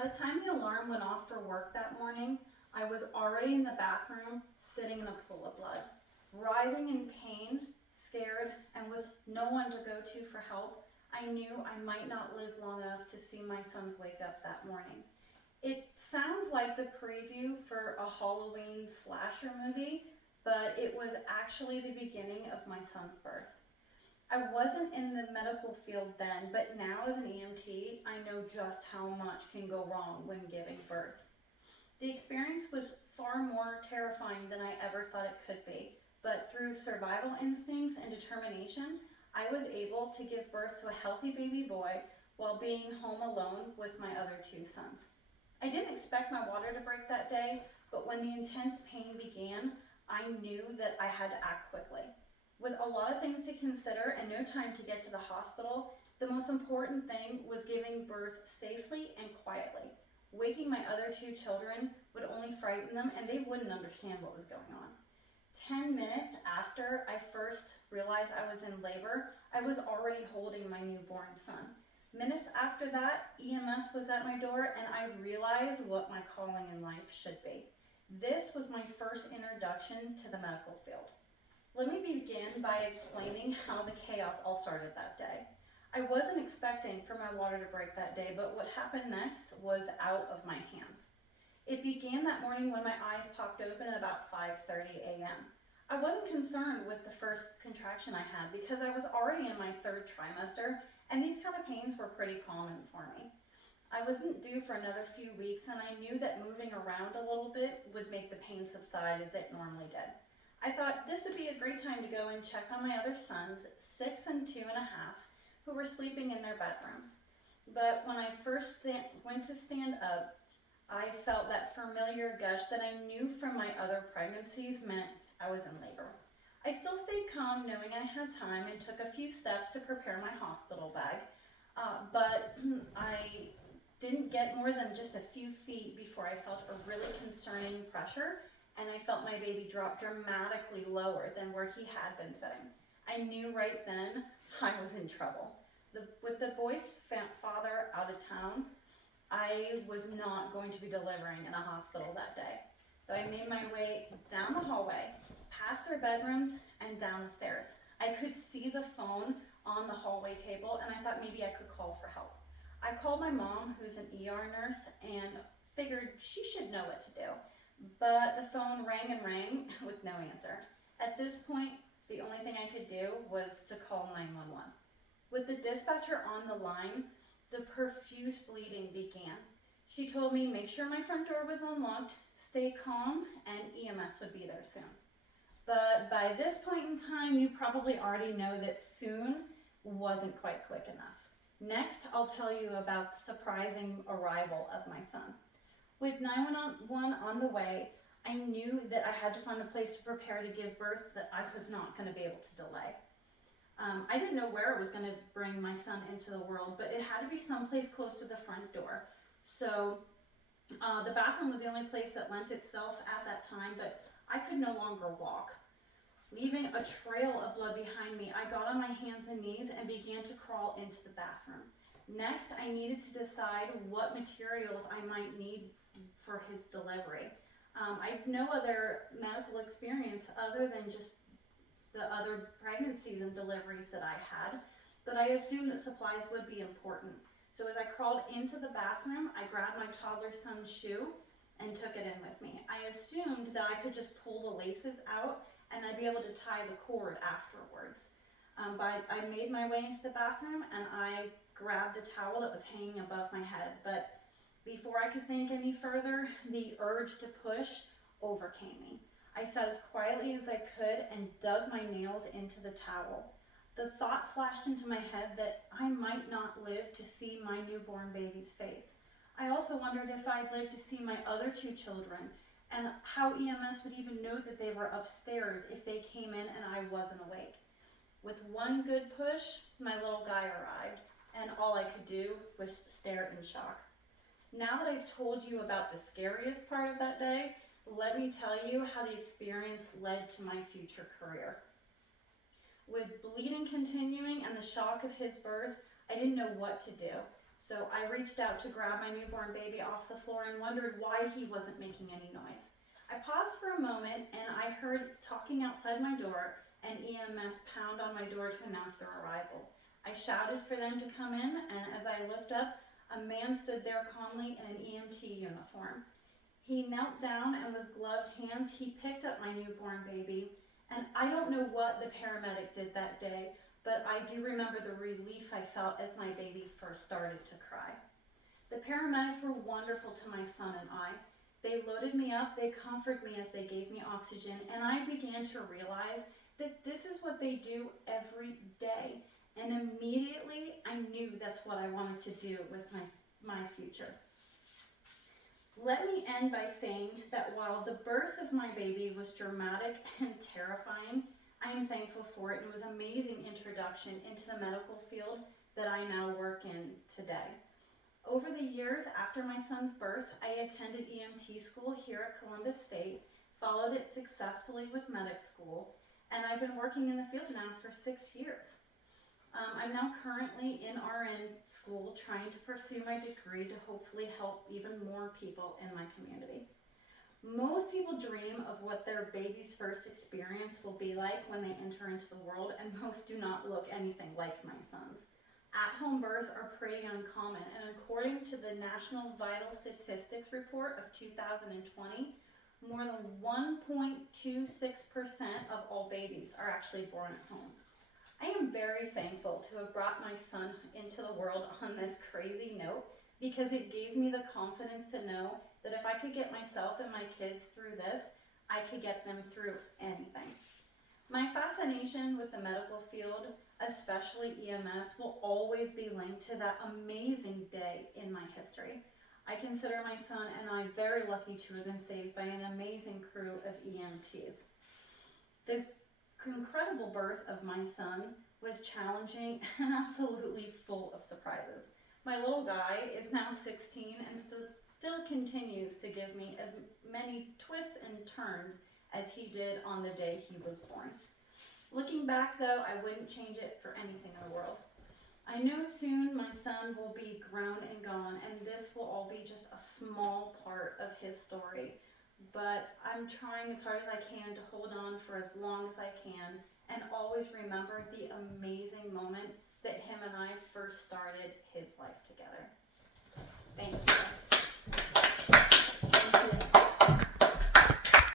By the time the alarm went off for work that morning, I was already in the bathroom, sitting in a pool of blood, writhing in pain, scared, and with no one to go to for help. I knew I might not live long enough to see my sons wake up that morning. It sounds like the preview for a Halloween slasher movie, but it was actually the beginning of my son's birth. I wasn't in the medical field then, but now as an EMT, I know just how much can go wrong when giving birth. The experience was far more terrifying than I ever thought it could be, but through survival instincts and determination, I was able to give birth to a healthy baby boy while being home alone with my other two sons. I didn't expect my water to break that day, but when the intense pain began, I knew that I had to act quickly. With a lot of things to consider and no time to get to the hospital, the most important thing was giving birth safely and quietly. Waking my other two children would only frighten them and they wouldn't understand what was going on. 10 minutes after I first realized I was in labor, I was already holding my newborn son. Minutes after that, EMS was at my door and I realized what my calling in life should be. This was my first introduction to the medical field. Let me begin by explaining how the chaos all started that day. I wasn't expecting for my water to break that day, but what happened next was out of my hands. It began that morning when my eyes popped open at about 5:30 a.m. I wasn't concerned with the first contraction I had because I was already in my third trimester and these kind of pains were pretty common for me. I wasn't due for another few weeks and I knew that moving around a little bit would make the pain subside as it normally did. I thought this would be a great time to go and check on my other sons, 6 and 2.5, who were sleeping in their bedrooms. But when I first went to stand up, I felt that familiar gush that I knew from my other pregnancies meant I was in labor. I still stayed calm knowing I had time and took a few steps to prepare my hospital bag, but I didn't get more than just a few feet before I felt a really concerning pressure and I felt my baby drop dramatically lower than where he had been sitting. I knew right then I was in trouble. With the boy's father out of town, I was not going to be delivering in a hospital that day. So I made my way down the hallway, past their bedrooms, and down the stairs. I could see the phone on the hallway table, and I thought maybe I could call for help. I called my mom, who's an ER nurse, and figured she should know what to do. But the phone rang and rang with no answer. At this point, the only thing I could do was to call 911. With the dispatcher on the line, the profuse bleeding began. She told me make sure my front door was unlocked, stay calm, and EMS would be there soon. But by this point in time, you probably already know that soon wasn't quite quick enough. Next, I'll tell you about the surprising arrival of my son. With 911 on the way, I knew that I had to find a place to prepare to give birth that I was not going to be able to delay. I didn't know where I was going to bring my son into the world, but it had to be someplace close to the front door. So the bathroom was the only place that lent itself at that time, but I could no longer walk. Leaving a trail of blood behind me, I got on my hands and knees and began to crawl into the bathroom. Next, I needed to decide what materials I might need for his delivery. I had no other medical experience other than just the other pregnancies and deliveries that I had, but I assumed that supplies would be important. So as I crawled into the bathroom, I grabbed my toddler son's shoe and took it in with me. I assumed that I could just pull the laces out and I'd be able to tie the cord afterwards. But I made my way into the bathroom and I grabbed the towel that was hanging above my head, but before I could think any further, the urge to push overcame me. I sat as quietly as I could and dug my nails into the towel. The thought flashed into my head that I might not live to see my newborn baby's face. I also wondered if I'd live to see my other two children and how EMS would even know that they were upstairs if they came in and I wasn't awake. With one good push, my little guy arrived, and all I could do was stare in shock. Now that I've told you about the scariest part of that day, let me tell you how the experience led to my future career. With bleeding continuing and the shock of his birth, I didn't know what to do. So I reached out to grab my newborn baby off the floor and wondered why he wasn't making any noise. I paused for a moment and I heard talking outside my door and EMS pound on my door to announce their arrival. I shouted for them to come in, and as I looked up, a man stood there calmly in an EMT uniform. He knelt down and with gloved hands, he picked up my newborn baby. And I don't know what the paramedic did that day, but I do remember the relief I felt as my baby first started to cry. The paramedics were wonderful to my son and I. They loaded me up, they comforted me as they gave me oxygen, and I began to realize that this is what they do every day. And immediately I knew that's what I wanted to do with my future. Let me end by saying that while the birth of my baby was dramatic and terrifying, I am thankful for it and was an amazing introduction into the medical field that I now work in today. Over the years after my son's birth, I attended EMT school here at Columbus State, followed it successfully with medic school, and I've been working in the field now for 6 years. I'm now currently in RN school trying to pursue my degree to hopefully help even more people in my community. Most people dream of what their baby's first experience will be like when they enter into the world, and most do not look anything like my son's. At-home births are pretty uncommon, and according to the National Vital Statistics Report of 2020, more than 1.26% of all babies are actually born at home. I am very thankful to have brought my son into the world on this crazy note, because it gave me the confidence to know that if I could get myself and my kids through this, I could get them through anything. My fascination with the medical field, especially EMS, will always be linked to that amazing day in my history. I consider my son and I very lucky to have been saved by an amazing crew of EMTs. The incredible birth of my son was challenging and absolutely full of surprises. My little guy is now 16 and still continues to give me as many twists and turns as he did on the day he was born. Looking back though, I wouldn't change it for anything in the world. I know soon my son will be grown and gone, and this will all be just a small part of his story. But I'm trying as hard as I can to hold on for as long as I can and always remember the amazing moment that him and I first started his life together. Thank you. Thank you.